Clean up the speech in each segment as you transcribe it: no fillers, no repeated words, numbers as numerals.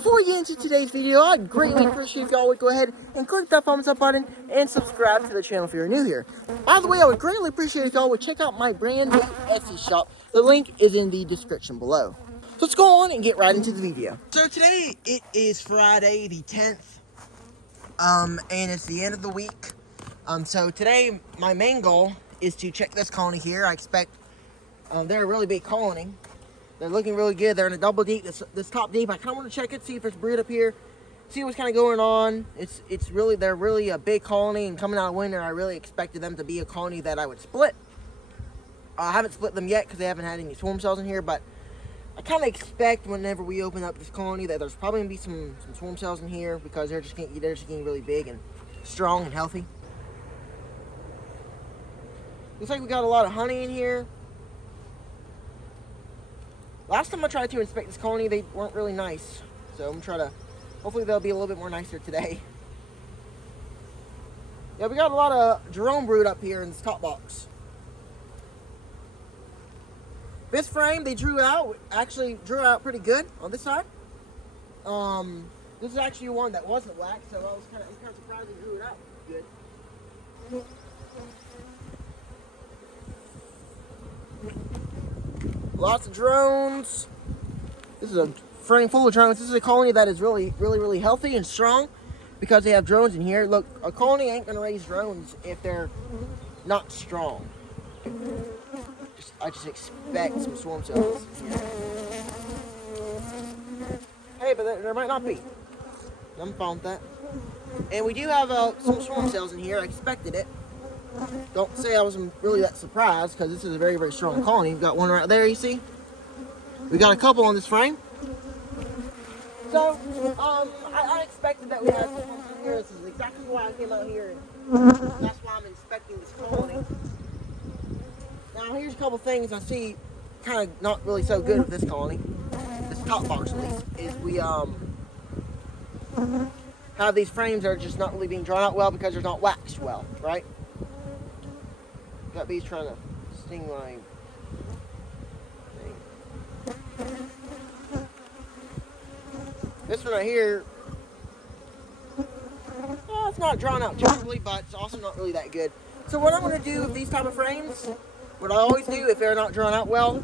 Before we get into today's video, I'd greatly appreciate if y'all would go ahead and click that thumbs up button and subscribe to the channel if you're new here. By the way, I would greatly appreciate if y'all would check out my brand new Etsy shop. The link is in the description below. So let's go on and get right into the video. So today it is Friday the 10th, and it's the end of the week. So today my main goal is to check this colony here. I expect they're a really big colony. They're looking really good. They're in a double deep. This top deep, I kind of want to check it, see if it's brood up here, see what's kind of going on. They're really a big colony, and coming out of winter, I really expected them to be a colony that I would split. I haven't split them yet because they haven't had any swarm cells in here, but I kind of expect whenever we open up this colony that there's probably gonna be some swarm cells in here because they're just getting really big and strong and healthy. Looks like we got a lot of honey in here. Last time I tried to inspect this colony, they weren't really nice. So I'm gonna try to, hopefully they'll be a little bit more nicer today. Yeah, we got a lot of drone brood up here in this top box. This frame they actually drew out pretty good on this side. This is actually one that wasn't waxed, so I was kind of surprised they drew it out good. Lots of drones. This is a frame full of drones. This is a colony that is really healthy and strong because they have drones in here. Look, a colony ain't gonna raise drones if they're not strong. I just expect some swarm cells. Hey, but there might not be. I'm fine with that. And we do have some swarm cells in here. I expected it. Don't say I wasn't really that surprised because this is a very strong colony. We've got one right there, you see? We got a couple on this frame. So, I expected that we had some ones in here. This is exactly why I came out here. And that's why I'm inspecting this colony. Now, here's a couple things I see kind of not really so good with this colony. This top box, at least, is we have these frames that are just not really being drawn out well because they're not waxed well, right? Got bees trying to sting my thing. This one right here, well, it's not drawn out terribly, but it's also not really that good. So what I'm going to do with these type of frames, what I always do if they're not drawn out well,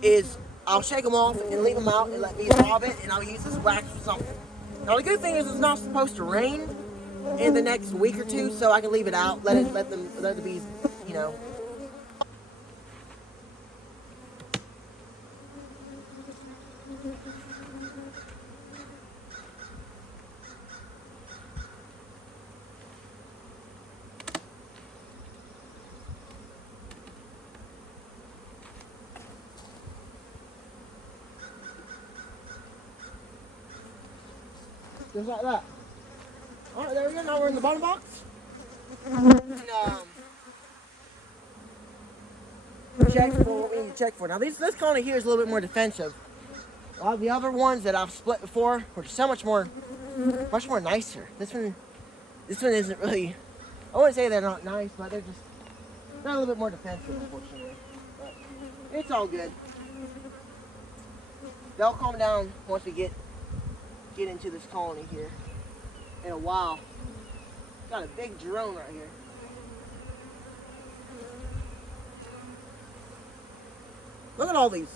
is I'll shake them off and leave them out and let bees rob it, and I'll use this wax or something. Now the good thing is it's not supposed to rain in the next week or two, so I can leave it out, let the bees, you know. Just like that. Alright, there we go. Now we're in the bottom box. And, check for what we need to check for. Now this colony here is a little bit more defensive. A lot of the other ones that I've split before were so much more nicer. This one isn't really, I wouldn't say they're not nice, but they're a little bit more defensive, unfortunately. But it's all good. They'll calm down once we get into this colony here in a while. Got a big drone right here. Look at all these.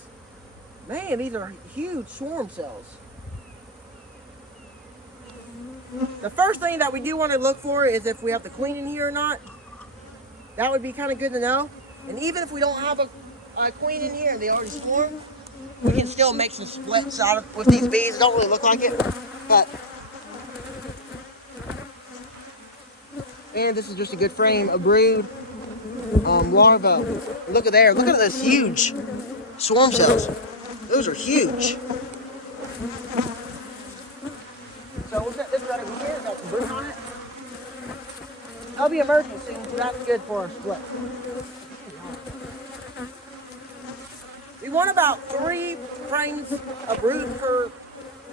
Man, these are huge swarm cells. The first thing that we do want to look for is if we have the queen in here or not. That would be kind of good to know. And even if we don't have a queen in here and they already swarmed, we can still make some splits out of with these bees. It don't really look like it, but and this is just a good frame, a brood, larva. Look at there. Look at those huge swarm cells. Those are huge. So we'll set this right over here. Got some brood on it. That'll be emerging soon, so that's good for our split. We want about 3 frames of brood per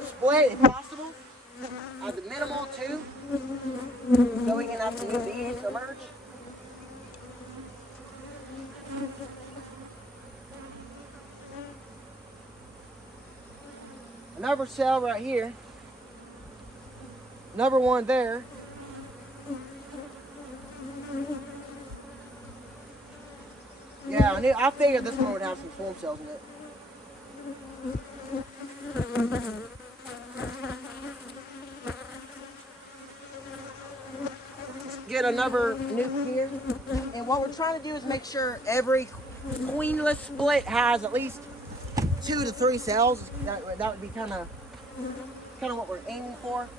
split if possible. At the minimal 2. So we can have some new bees emerge. Another cell right here. Another one there. Yeah, I figured this one would have some swarm cells in it. Get another nuke here. And what we're trying to do is make sure every queenless split has at least 2 to 3 cells. That would be kind of what we're aiming for.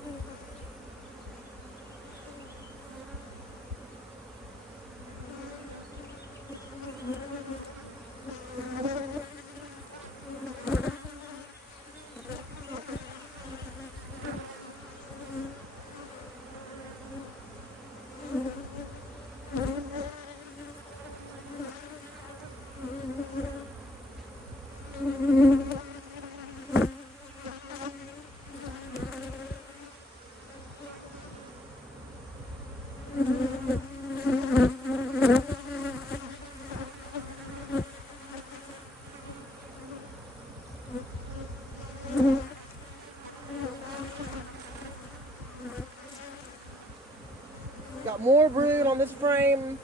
Got more brood on this frame.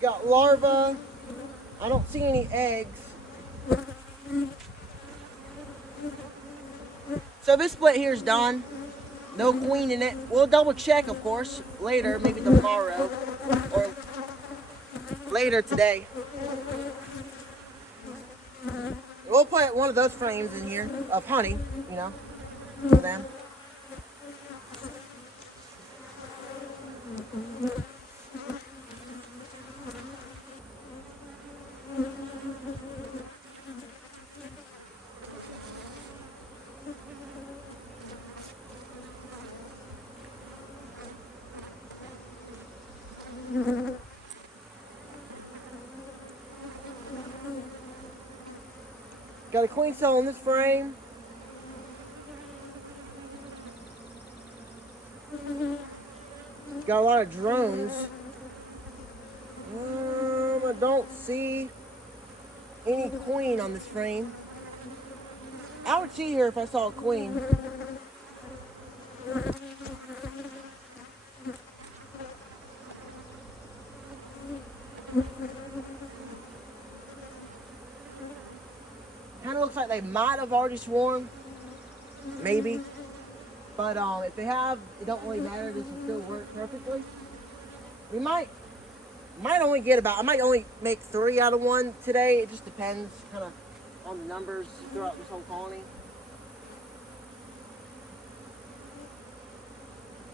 Got larvae. I don't see any eggs. So this split here is done. No queen in it. We'll double check, of course, later, maybe tomorrow or later today. We'll put one of those frames in here of honey, you know, for them. Got a queen cell in this frame. Got a lot of drones. I don't see any queen on this frame. I would see here if I saw a queen. Kind of looks like they might have already swarmed, maybe. But if they have, it don't really matter. This will still work perfectly. We might only get I might only make 3 out of 1 today. It just depends kind of on the numbers throughout this whole colony.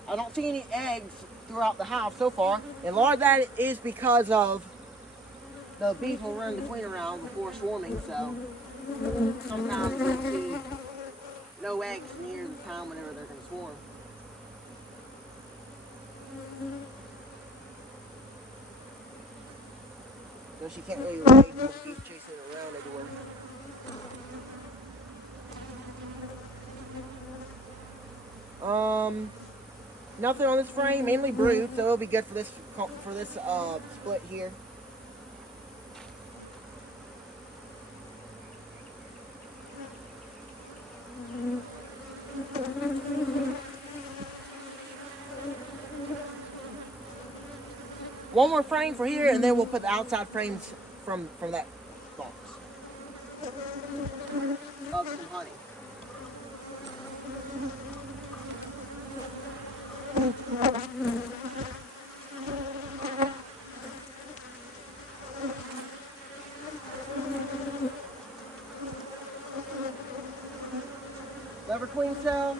I don't see any eggs throughout the hive so far. And a lot of that is because of the bees will run the queen around before swarming, so sometimes you'll see no eggs near the time whenever they're going to swarm. So she can't really wait to keep chasing it around everywhere. Nothing on this frame, mainly brood, so it'll be good for this split here. One more frame for here, and then we'll put the outside frames from that box of some honey. Lever queen cell.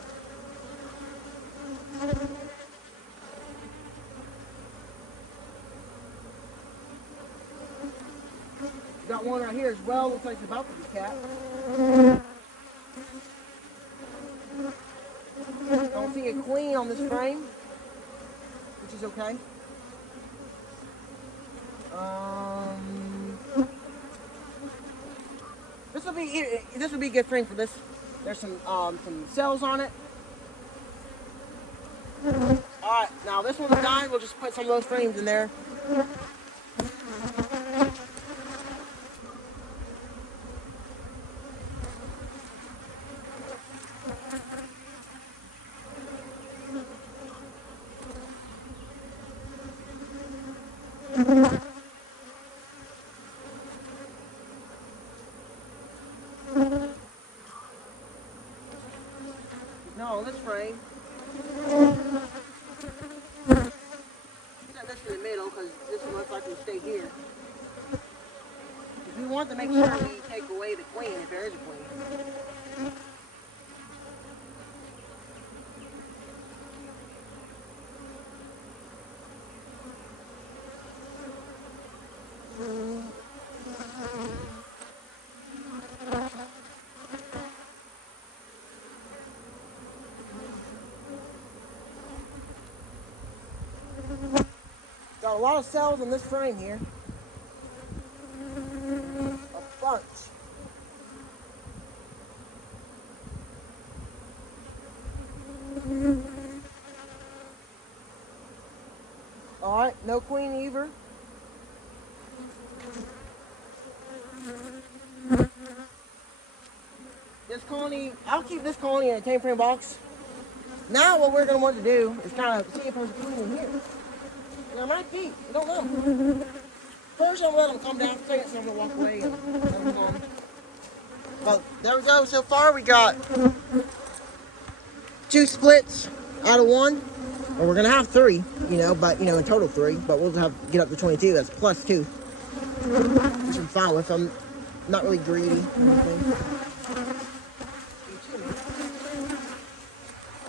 Got one right here as well. Looks like it's about to be capped. Don't see a queen on this frame, which is okay. This will be a good frame for this. There's some cells on it. All right, now this one's done. We'll just put some of those frames in there. No, this frame. Set this in the middle because this will most likely stay here. We want to make sure we take away the queen if there is a queen. Got a lot of cells in this frame here. A bunch. Alright, no queen either. This colony, I'll keep this colony in a 10 frame box. Now what we're going to want to do is kind of see if there's a queen in here. There might be, I don't know. First I'm going to let them come down for a second so I'm going to walk away and let them come. But there we go, so far we got 2 splits out of 1. Well, we're going to have 3, but, in total 3. But we'll have get up to 22, that's plus 2. Which I'm fine with, I'm not really greedy or anything.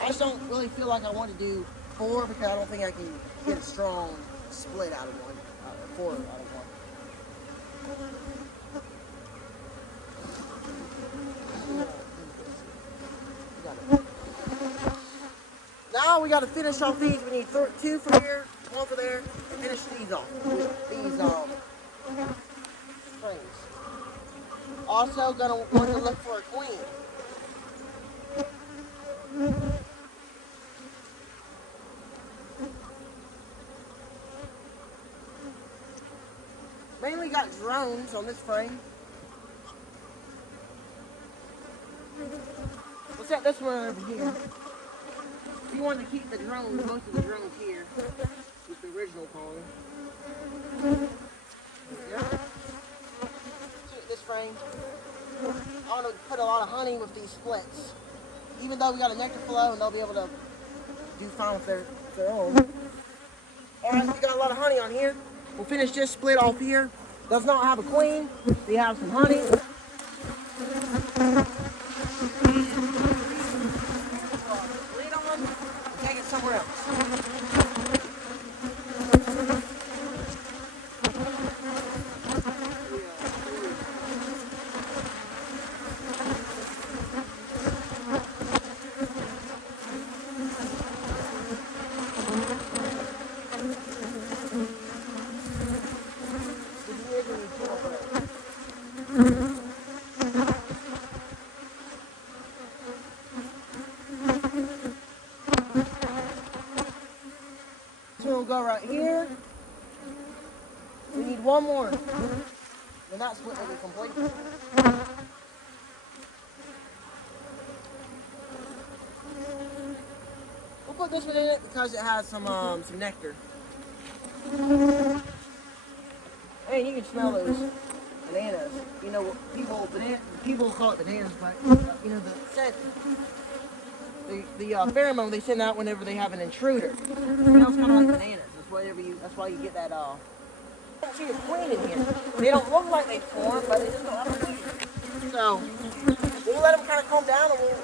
I just don't really feel like I want to do 4 because I don't think I can get a strong split out of 1. 4 out of 1. Now we got to finish off these. We need 2 for here, 1 for there, and finish these off with these frames. Also, gonna want to look for a queen. Mainly got drones on this frame. We'll set this one over here. We want to keep the drones, most of the drones here, with the original colony. Yep. This frame. I want to put a lot of honey with these splits. Even though we got a nectar flow and they'll be able to do fine with their own. Alright, we got a lot of honey on here. We'll finish this split off here. Does not have a queen. We have some honey. Lid on and take it somewhere else. We'll go right here. We need 1 more. And that split will be complete. We'll put this one in it because it has some nectar. Hey, you can smell those bananas. People call it bananas, but the scent. The pheromone they send out whenever they have an intruder. It smells kind of like bananas. That's why you get that. I don't see a queen in here. They don't look like they form, but they just don't have a queen. So we'll let them kind of calm down and we'll